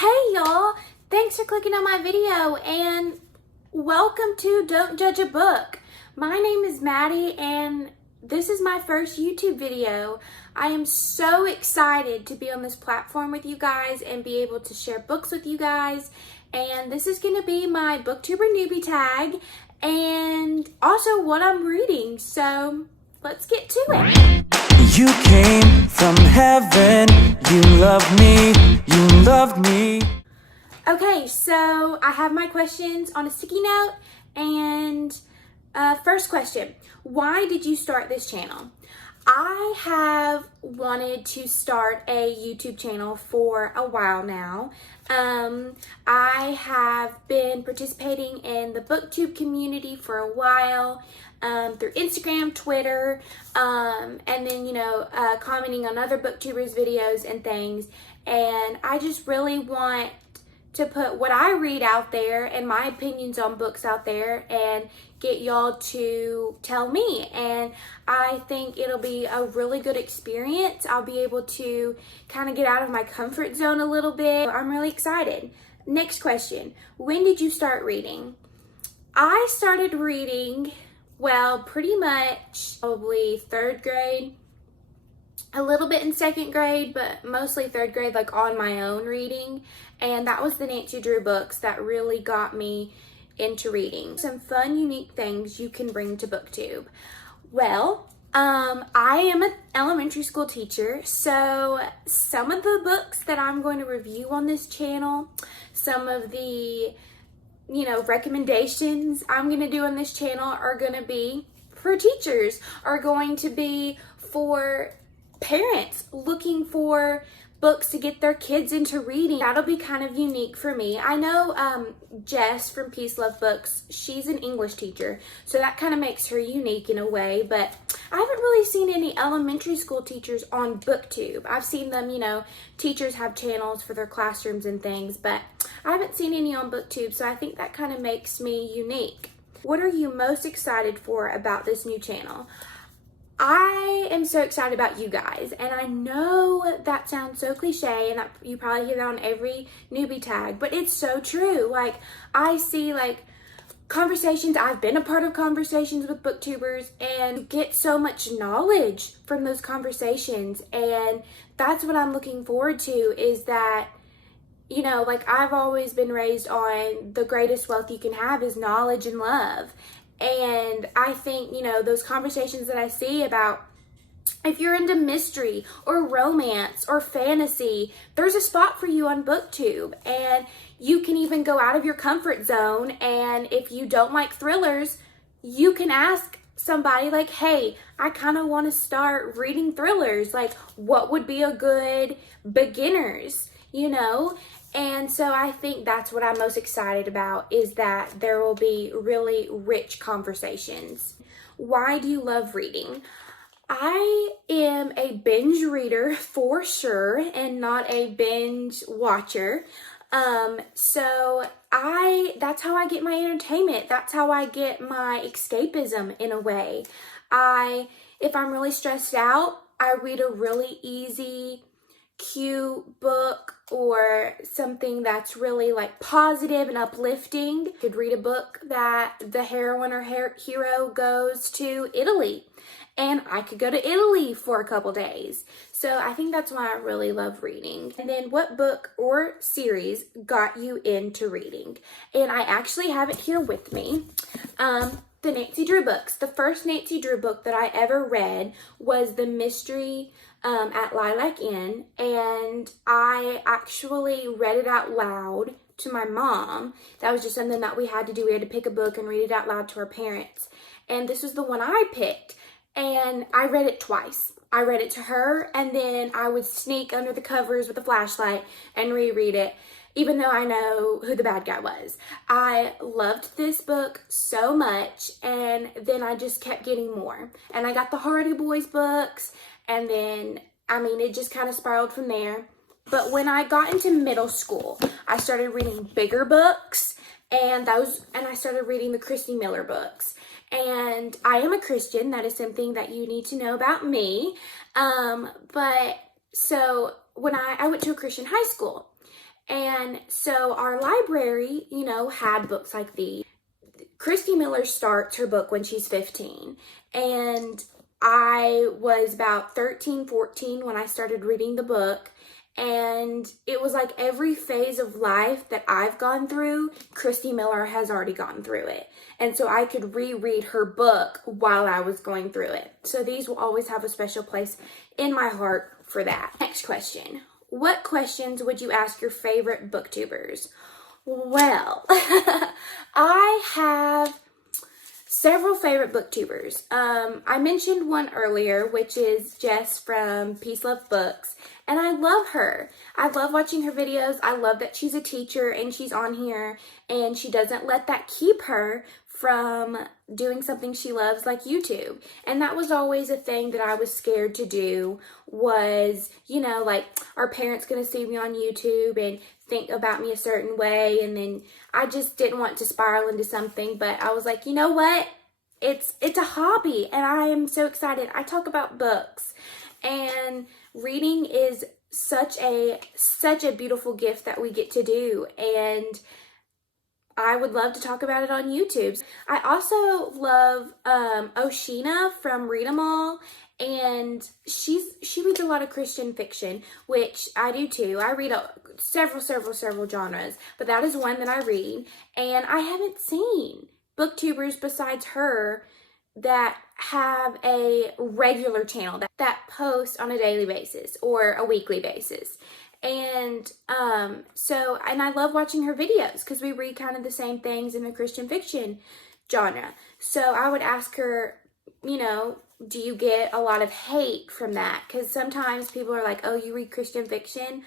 Hey y'all, thanks for clicking on my video and welcome to Don't Judge a Book. My name is Maddie and this is my first YouTube video. I am so excited to be on this platform with you guys and be able to share books with you guys. And this is going to be my Booktuber Newbie tag and also what I'm reading. So let's get to it. You came from heaven, you loved me. Okay, so I have my questions on a sticky note, and first question, why did you start this channel? I have wanted to start a YouTube channel for a while now. I have been participating in the Booktube community for a while, through Instagram, Twitter, and then, commenting on other Booktubers videos and things. And I just really want to put what I read out there and my opinions on books out there and get y'all to tell me. And I think it'll be a really good experience. I'll be able to kind of get out of my comfort zone a little bit. I'm really excited. Next question, when did you start reading? I started reading, well, pretty much probably third grade, a little bit in second grade, but mostly third grade, like on my own reading. And that was the Nancy Drew books that really got me into reading. Some fun, unique things you can bring to Booktube. Well, I am an elementary school teacher, so some of the books that I'm going to review on this channel, some of the, recommendations I'm going to do on this channel are going to be for teachers, are going to be for parents looking for books to get their kids into reading. That'll be kind of unique for me. I know Jess from Peace Love Books, she's an English teacher, so that kind of makes her unique in a way, but I haven't really seen any elementary school teachers on Booktube. I've seen them, teachers have channels for their classrooms and things, but I haven't seen any on Booktube, so I think that kind of makes me unique. What are you most excited for about this new channel? I am so excited about you guys, and I know that sounds so cliche and that you probably hear that on every newbie tag, but it's so true. Like, I see conversations, I've been a part of conversations with booktubers and get so much knowledge from those conversations, and that's what I'm looking forward to, is that I've always been raised on the greatest wealth you can have is knowledge and love. And I think, those conversations that I see about if you're into mystery or romance or fantasy, there's a spot for you on Booktube. And you can even go out of your comfort zone. And if you don't like thrillers, you can ask somebody like, hey, I kind of want to start reading thrillers. Like, what would be a good beginners, And so I think that's what I'm most excited about, is that there will be really rich conversations. Why do you love reading? I am a binge reader for sure and not a binge watcher. So that's how I get my entertainment. That's how I get my escapism in a way. If I'm really stressed out, I read a really easy, cute book or something that's really positive and uplifting. You could read a book that the heroine or hero goes to Italy, and I could go to Italy for a couple days. So I think that's why I really love reading. And then what book or series got you into reading? And I actually have it here with me. The Nancy Drew books. The first Nancy Drew book that I ever read was The Mystery at Lilac Inn, and I actually read it out loud to my mom. That was just something that we had to do. We had to pick a book and read it out loud to our parents. And this was the one I picked, and I read it twice. I read it to her, and then I would sneak under the covers with a flashlight and reread it, even though I know who the bad guy was. I loved this book so much, and then I just kept getting more. And I got the Hardy Boys books, and then, it just kind of spiraled from there. But when I got into middle school, I started reading bigger books, and I started reading the Christy Miller books. And I am a Christian. That is something that you need to know about me. So when I went to a Christian high school, and And so our library, you know, had books like these. Christy Miller starts her book when she's 15. And I was about 13, 14 when I started reading the book. And it was like every phase of life that I've gone through, Christy Miller has already gone through it. And so I could reread her book while I was going through it. So these will always have a special place in my heart for that. Next question. What questions would you ask your favorite booktubers? Well, I have several favorite booktubers. I mentioned one earlier, which is Jess from Peace Love Books, and I love her. I love watching her videos. I love that she's a teacher and she's on here, and she doesn't let that keep her from doing something she loves like YouTube. And that was always a thing that I was scared to do was, you know, like, are parents going to see me on YouTube and think about me a certain way? And then I just didn't want to spiral into something, but I was like, you know what? It's a hobby and I am so excited. I talk about books, and reading is such a beautiful gift that we get to do, and I would love to talk about it on YouTube. I also love Oshina from Read 'Em All, and she reads a lot of Christian fiction, which I do too. I read several genres, but that is one that I read, and I haven't seen booktubers besides her that have a regular channel that posts on a daily basis or a weekly basis. And and I love watching her videos because we read kind of the same things in the Christian fiction genre. So I would ask her, you know, do you get a lot of hate from that? Because sometimes people are like, oh, you read Christian fiction?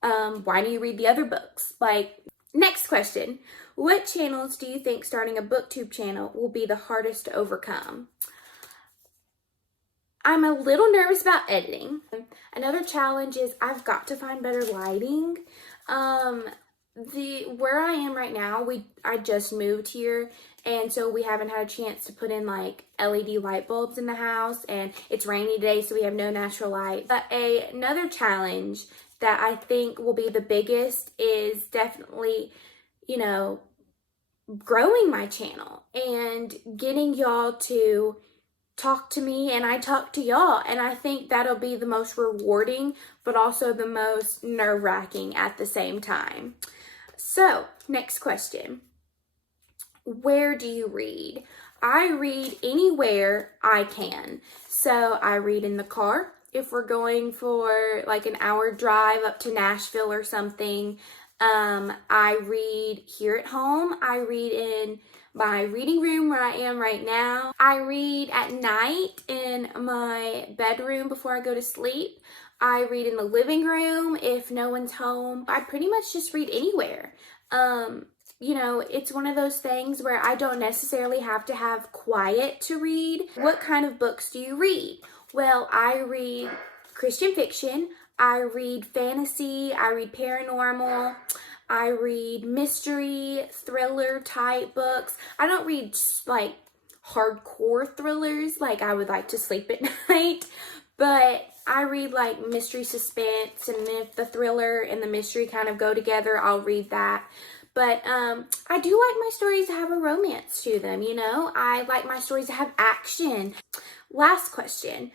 Why do you read the other books? Like, next question. What channels do you think starting a booktube channel will be the hardest to overcome? I'm a little nervous about editing. Another challenge is I've got to find better lighting. Where I am right now, I just moved here, and so we haven't had a chance to put in like LED light bulbs in the house, and it's rainy today, so we have no natural light. But another challenge that I think will be the biggest is definitely, you know, growing my channel and getting y'all to talk to me and I talk to y'all. And I think that'll be the most rewarding, but also the most nerve-wracking at the same time. So, next question. Where do you read? I read anywhere I can. So, I read in the car. If we're going for like an hour drive up to Nashville or something, I read here at home. I read in my reading room where I am right now. I read at night in my bedroom before I go to sleep. I read in the living room if no one's home. I pretty much just read anywhere. You know, it's one of those things where I don't necessarily have to have quiet to read. What kind of books do you read? Well, I read Christian fiction. I read fantasy. I read paranormal. I read mystery, thriller type books. I don't read like hardcore thrillers like I would like to sleep at night, but I read like mystery suspense, and if the thriller and the mystery kind of go together, I'll read that. But I do like my stories to have a romance to them, you know? I like my stories to have action. Last question.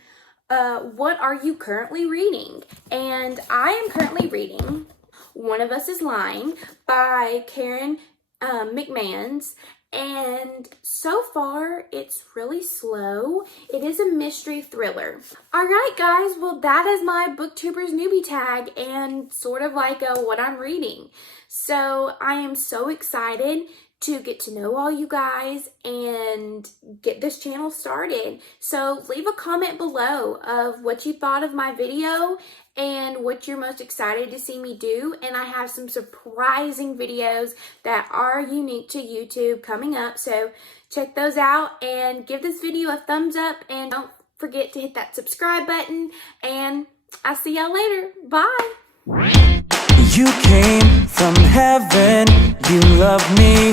What are you currently reading? And I am currently reading One of Us is Lying by Carolyn McManus. And so far, it's really slow. It is a mystery thriller. All right, guys. Well, that is my Booktubers newbie tag and sort of like what I'm reading. So I am so excited to get to know all you guys and get this channel started. So leave a comment below of what you thought of my video and what you're most excited to see me do. And I have some surprising videos that are unique to YouTube coming up. So check those out and give this video a thumbs up. And don't forget to hit that subscribe button. And I'll see y'all later. Bye. You came from heaven, you loved me,